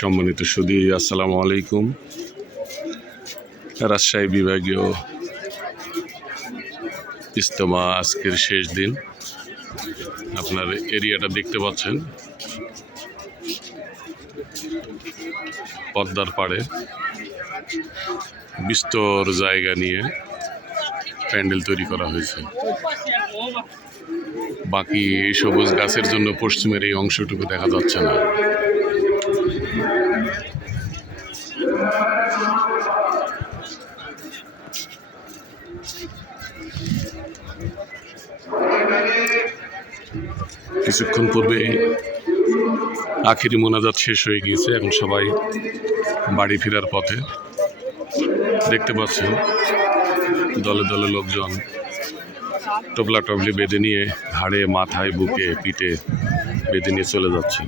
সম্মানিত সুধী, আসসালামু আলাইকুম। রাজশাহী বিভাগীয় ইজতেমা আজকের শেষ দিন। আপনার এরিয়াটা দেখতে পাচ্ছেন, পদ্মার পাড়ে বিস্তর জায়গা নিয়ে প্যান্ডেল তৈরি করা হয়েছে। বাকি সবুজ গাছের জন্য পশ্চিমের এই অংশটুকু দেখা যাচ্ছে না। কিছুক্ষণ পূর্বে আখিরি মোনাজাত শেষ হয়ে গিয়েছে। এখন সবাই বাড়ি ফেরার পথে। দেখতে পাচ্ছেন দলে দলে লোকজন টবলা টবলি বেঁধে নিয়ে ঘাড়ে, মাথায়, বুকে, পিঠে বেঁধে নিয়ে চলে যাচ্ছে।